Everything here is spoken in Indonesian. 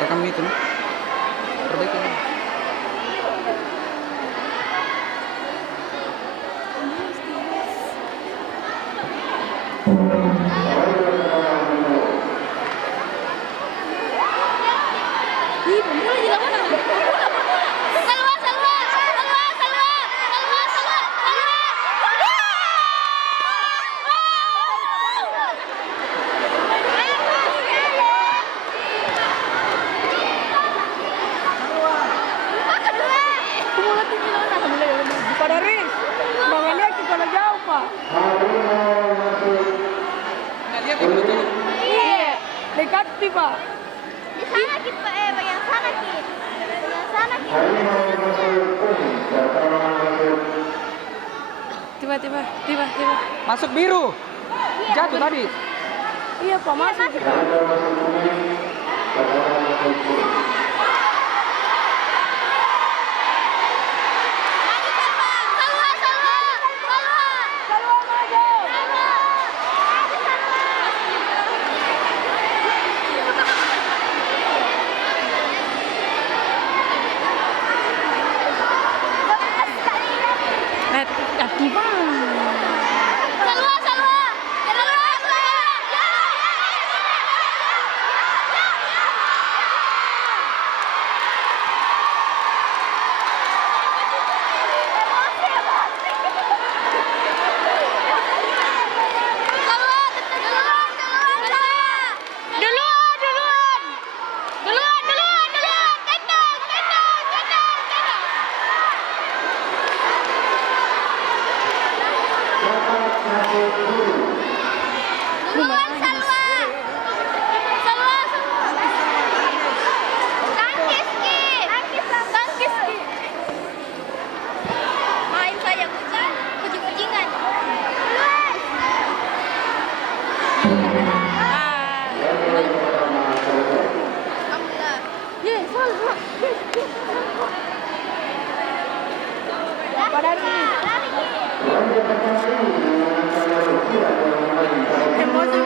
rekam itu nih. Perbaikin. Ih, pemula di mana? Salwa, Salwa, Salwa, Salwa, Salwa, Salwa, pemula di mana? Pemula ya. Pak Daris, bangannya kita jauh Pak. Nggak lihat yang betul. Iya, dekat sih Pak. Di sana kita bagian sana kita. Bagian sana kita. Tiba-tiba. Masuk biru. Jatuh tadi. Iya Pak, masuk kita. Salwa, Salwa, Salwa. Salwa maju. Aktiva. Salwa, Salwa. Salwa, Salwa. Salwa, duluan, duluan. Duluan, duluan. Duluan, duluan, duluan. Tendang, tendang, tendang, tendang. Duluan, Salwa. Salwa, Salwa. Tangkis, Ki. Tangkis, Ki. Main saja kucing, kucing-kucingan. Duluan. Alhamdulillah. Yes, Salwa. Pak Daris. Lari, Ki. Emosi